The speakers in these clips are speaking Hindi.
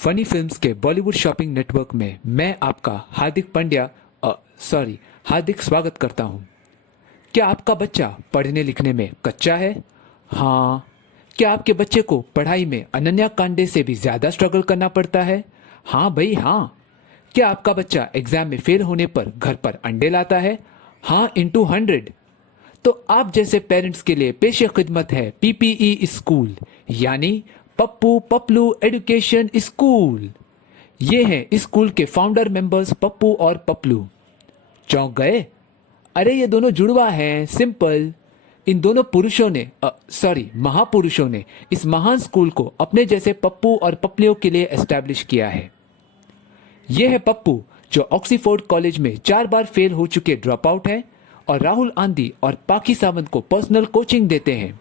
फनी फिल्म्स के बॉलीवुड शॉपिंग नेटवर्क में मैं आपका हार्दिक स्वागत करता हूं। क्या आपका बच्चा पढ़ने लिखने में कच्चा है? हाँ। क्या आपके बच्चे को पढ़ाई में अनन्या कांडे से भी ज्यादा स्ट्रगल करना पड़ता है? हाँ भाई हाँ। क्या आपका बच्चा एग्जाम में फेल होने पर घर पर अंडे लाता है? हाँ, इंटू 100। तो आप जैसे पेरेंट्स के लिए पेश खिदमत है पीपीई स्कूल, यानी पप्पू पपलू एजुकेशन स्कूल। ये हैं स्कूल के फाउंडर मेंबर्स पप्पू और पपलू। चौंक गए? अरे ये दोनों जुड़वा हैं, सिंपल। इन दोनों महापुरुषों ने इस महान स्कूल को अपने जैसे पप्पू और पपलियों के लिए एस्टैब्लिश किया है। ये है पप्पू, जो ऑक्सफोर्ड कॉलेज में 4 बार फेल हो चुके ड्रॉप आउट है और राहुल आंधी और पाकी सावंत को पर्सनल कोचिंग देते हैं।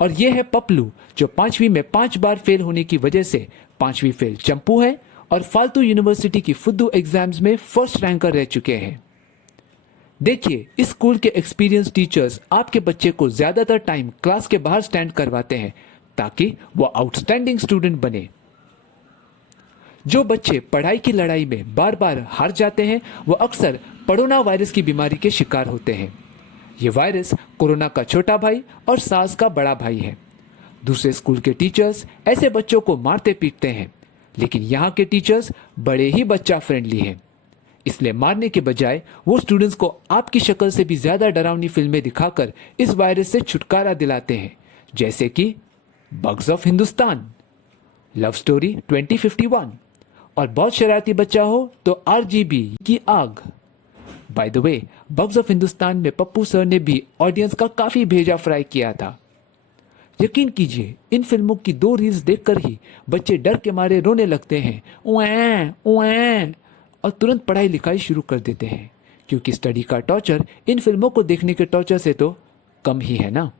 और ये है पपलू, जो 5वीं में 5 बार फेल होने की वजह से 5वीं फेल चंपू है और फालतू यूनिवर्सिटी की फुद्दू एग्जाम्स में फर्स्ट रैंकर रह चुके हैं। देखिए, इस स्कूल के एक्सपीरियंस टीचर्स आपके बच्चे को ज्यादातर टाइम क्लास के बाहर स्टैंड करवाते हैं ताकि वो आउटस्टैंडिंग स्टूडेंट बने। जो बच्चे पढ़ाई की लड़ाई में बार बार हार जाते हैं वो अक्सर कोरोना वायरस की बीमारी के शिकार होते हैं। ये वायरस कोरोना का छोटा भाई और सार्स का बड़ा भाई है। दूसरे स्कूल के टीचर्स ऐसे बच्चों को मारते पीटते हैं, लेकिन यहाँ के टीचर्स बड़े ही बच्चा फ्रेंडली हैं। इसलिए मारने के बजाय वो स्टूडेंट्स को आपकी शक्ल से भी ज्यादा डरावनी फिल्में दिखाकर इस वायरस से छुटकारा दिलाते हैं, जैसे कि bugs of Hindustan, love story 2051 और बहुत शरारती बच्चा हो तो आरजीबी की आग। By the way, bugs of Hindustan में पप्पू सर ने भी ऑडियंस का काफी भेजा फ्राई किया था। यकीन कीजिए, इन फिल्मों की 2 रील्स देखकर ही बच्चे डर के मारे रोने लगते हैं, उएं उएं, और तुरंत पढ़ाई लिखाई शुरू कर देते हैं, क्योंकि स्टडी का टॉर्चर इन फिल्मों को देखने के टॉर्चर से तो कम ही है ना।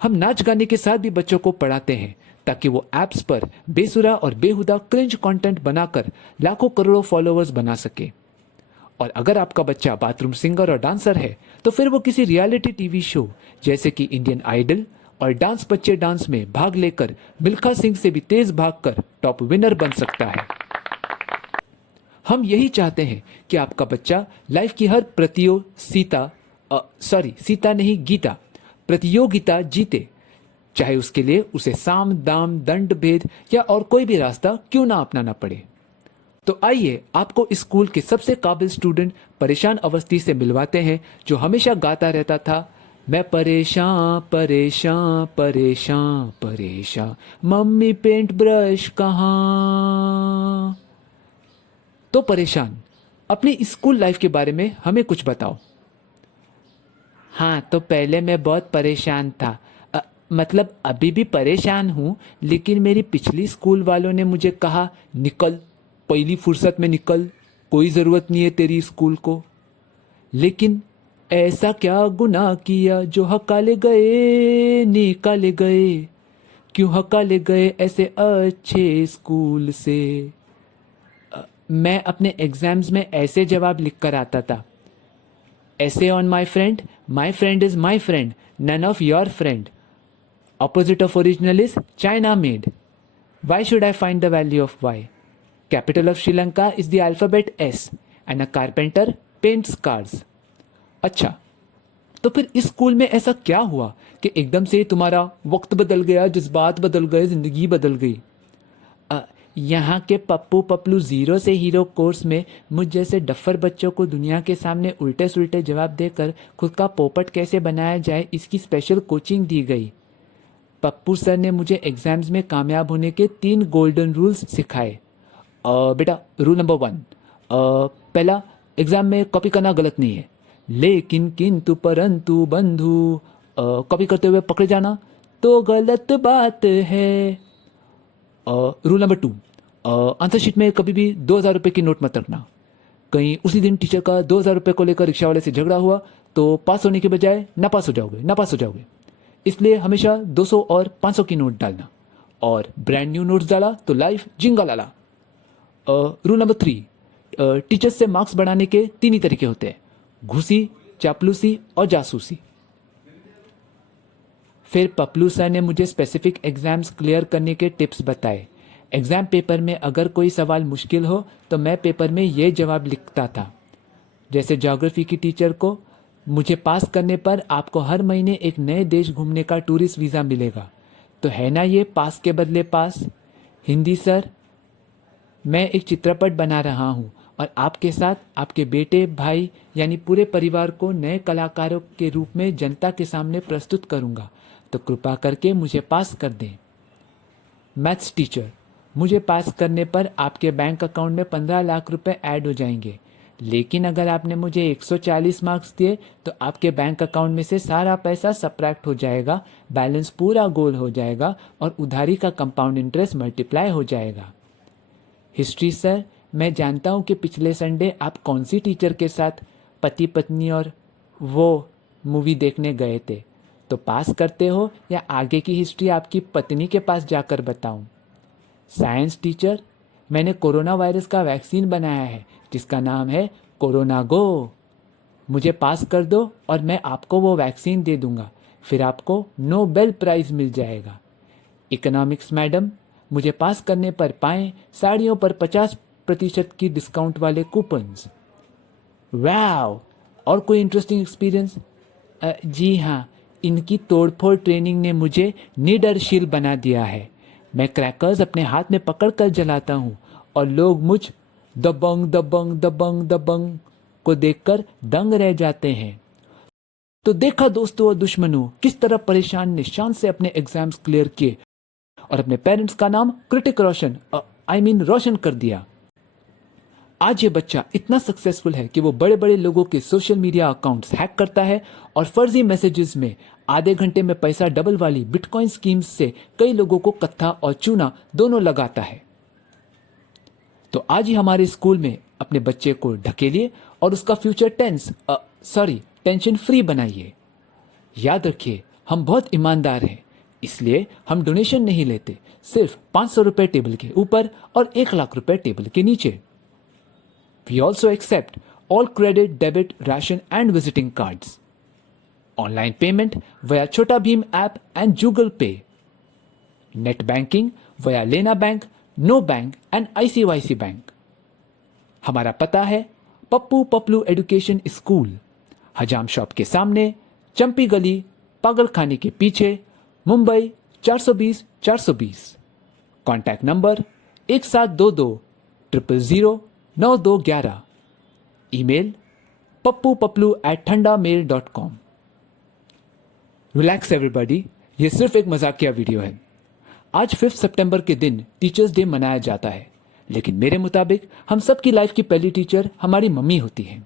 हम नाच गाने के साथ भी बच्चों को पढ़ाते हैं ताकि वो एप्स पर बेसुरा और बेहुदा क्रिंज कंटेंट बनाकर लाखों करोड़ों फॉलोअर्स बना सके। और अगर आपका बच्चा बाथरूम सिंगर और डांसर है तो फिर वो किसी रियलिटी टीवी शो जैसे कि इंडियन आइडल और डांस बच्चे डांस में भाग लेकर मिल्खा सिंह से भी तेज भागकर टॉप विनर बन सकता है। हम यही चाहते हैं कि आपका बच्चा लाइफ की हर प्रतियोगिता जीते, चाहे उसके लिए उसे साम दाम दंड भेद या और कोई भी रास्ता क्यों ना अपनाना पड़े। तो आइए आपको इस स्कूल के सबसे काबिल स्टूडेंट परेशान अवस्थी से मिलवाते हैं, जो हमेशा गाता रहता था, मैं परेशान परेशान परेशान परेशान, मम्मी पेंट ब्रश कहाँ। तो परेशान, अपनी स्कूल लाइफ के बारे में हमें कुछ बताओ। हाँ, तो पहले मैं बहुत परेशान था, मतलब अभी भी परेशान हूँ, लेकिन मेरी पिछली स्कूल वालों ने मुझे कहा, निकल, पहली फुर्सत में निकल, कोई ज़रूरत नहीं है तेरी स्कूल को। लेकिन ऐसा क्या गुनाह किया जो हकाले गए निकाले गए, क्यों हकाले गए ऐसे अच्छे स्कूल से। मैं अपने एग्जाम्स में ऐसे जवाब लिख कर आता था, ऐसे on my friend is my friend, none of your friend, opposite of original is China made, why should I find the value of Y, capital of Sri Lanka is the alphabet S and a carpenter paints cars. अच्छा, तो फिर इस स्कूल में ऐसा क्या हुआ कि एकदम से तुम्हारा वक्त बदल गया, जज्बात बदल गए, जिंदगी बदल गई? यहाँ के पप्पू पपलू 0 से हीरो कोर्स में मुझ जैसे डफर बच्चों को दुनिया के सामने उल्टे सुल्टे जवाब देकर खुद का पोपट कैसे बनाया जाए, इसकी स्पेशल कोचिंग दी गई। पप्पू सर ने मुझे एग्जाम्स में कामयाब होने के 3 गोल्डन रूल्स सिखाए। बेटा, रूल नंबर 1, पहला, एग्जाम में कॉपी करना गलत नहीं है, लेकिन किंतु परंतु बंधु कॉपी करते हुए पकड़े जाना तो गलत बात है। रूल नंबर 2, आंसर शीट में कभी भी 2000 रुपये की नोट मत रखना। कहीं उसी दिन टीचर का 2000 रुपये को लेकर रिक्शा वाले से झगड़ा हुआ तो पास होने के बजाय नापास हो जाओगे। इसलिए हमेशा 200 और 500 की नोट डालना, और ब्रांड न्यू नोट्स डाला तो लाइफ जिंगा लाला। रूल नंबर 3, टीचर्स से मार्क्स बढ़ाने के 3 ही तरीके होते हैं, घुसी, चापलूसी और जासूसी। फिर पपलू सर ने मुझे स्पेसिफिक एग्जाम्स क्लियर करने के टिप्स बताए, एग्ज़ाम पेपर में अगर कोई सवाल मुश्किल हो तो मैं पेपर में ये जवाब लिखता था। जैसे ज्योग्राफी की टीचर को, मुझे पास करने पर आपको हर महीने एक नए देश घूमने का टूरिस्ट वीज़ा मिलेगा। तो है ना ये पास के बदले पास। हिंदी सर, मैं एक चित्रपट बना रहा हूँ और आपके साथ आपके बेटे भाई यानी पूरे परिवार को नए कलाकारों के रूप में जनता के सामने प्रस्तुत करूँगा, तो कृपा करके मुझे पास कर दें। मैथ्स टीचर, मुझे पास करने पर आपके बैंक अकाउंट में 15 लाख रुपए ऐड हो जाएंगे, लेकिन अगर आपने मुझे 140 मार्क्स दिए तो आपके बैंक अकाउंट में से सारा पैसा सब्ट्रैक्ट हो जाएगा, बैलेंस पूरा गोल हो जाएगा और उधारी का कंपाउंड इंटरेस्ट मल्टीप्लाई हो जाएगा। हिस्ट्री सर, मैं जानता हूँ कि पिछले संडे आप कौन सी टीचर के साथ पति पत्नी और वो मूवी देखने गए थे, तो पास करते हो या आगे की हिस्ट्री आपकी पत्नी के पास जाकर बताऊं। साइंस टीचर, मैंने कोरोना वायरस का वैक्सीन बनाया है जिसका नाम है कोरोना गो। मुझे पास कर दो और मैं आपको वो वैक्सीन दे दूंगा, फिर आपको नोबेल प्राइज मिल जाएगा। इकोनॉमिक्स मैडम, मुझे पास करने पर पाएं साड़ियों पर 50% की डिस्काउंट वाले कूपन्स। वाव, और कोई इंटरेस्टिंग एक्सपीरियंस? जी हाँ, इनकी तोड़फोड़ ट्रेनिंग ने मुझे निडरशील बना दिया है। मैं क्रैकर्स अपने हाथ में पकड़कर जलाता हूँ और लोग मुझ दबंग दबंग दबंग दबंग को देखकर दंग रह जाते हैं। तो देखा दोस्तों और दुश्मनों, किस तरह परेशान ने शान से अपने एग्जाम्स क्लियर किए और अपने पेरेंट्स का नाम क्रिटिक रोशन रोशन कर दिया। आज ये बच्चा इतना सक्सेसफुल है कि वो बड़े बड़े लोगों के सोशल मीडिया अकाउंट्स हैक करता है और फर्जी मैसेजेस में आधे घंटे में पैसा डबल वाली बिटकॉइन स्कीम्स से कई लोगों को कत्था और चूना दोनों लगाता है। तो आज ही हमारे स्कूल में अपने बच्चे को ढकेलिए और उसका फ्यूचर टेंशन फ्री बनाइए। याद रखिए, हम बहुत ईमानदार हैं, इसलिए हम डोनेशन नहीं लेते, सिर्फ 500 रुपए टेबल के ऊपर और 1 लाख रुपए टेबल के नीचे। We also accept all credit, debit, ration and visiting cards. Online payment via Chota Bheem app and Google Pay. Net banking via Lena Bank, No Bank and ICICI Bank. हमारा पता है पप्पू पपलू एजुकेशन स्कूल, हजाम शॉप के सामने, चंपी गली, पागल खाने के पीछे, Mumbai 420 420। Contact number 1722 000 9211। Email pappupaplu@thandamail.com। Relax everybody, ये सिर्फ एक मजाकिया वीडियो है। आज 5 सितंबर के दिन टीचर्स डे मनाया जाता है, लेकिन मेरे मुताबिक हम सबकी लाइफ की पहली टीचर हमारी मम्मी होती है।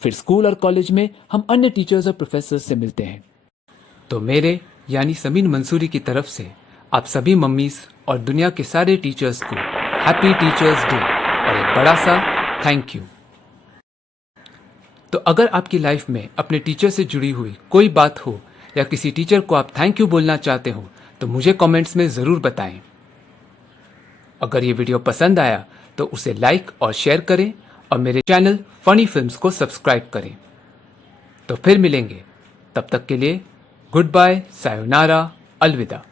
फिर स्कूल और कॉलेज में हम अन्य टीचर्स और प्रोफेसर्स से मिलते हैं। तो मेरे यानी समीन मंसूरी की तरफ से आप सभी मम्मीज और दुनिया के सारे टीचर्स को हैप्पी टीचर्स डे और एक बड़ा सा थैंक यू। तो अगर आपकी लाइफ में अपने टीचर से जुड़ी हुई कोई बात हो या किसी टीचर को आप थैंक यू बोलना चाहते हो तो मुझे कमेंट्स में ज़रूर बताएं। अगर ये वीडियो पसंद आया तो उसे लाइक और शेयर करें और मेरे चैनल फनी फिल्म्स को सब्सक्राइब करें। तो फिर मिलेंगे, तब तक के लिए गुड बाय, सायोनारा, अलविदा।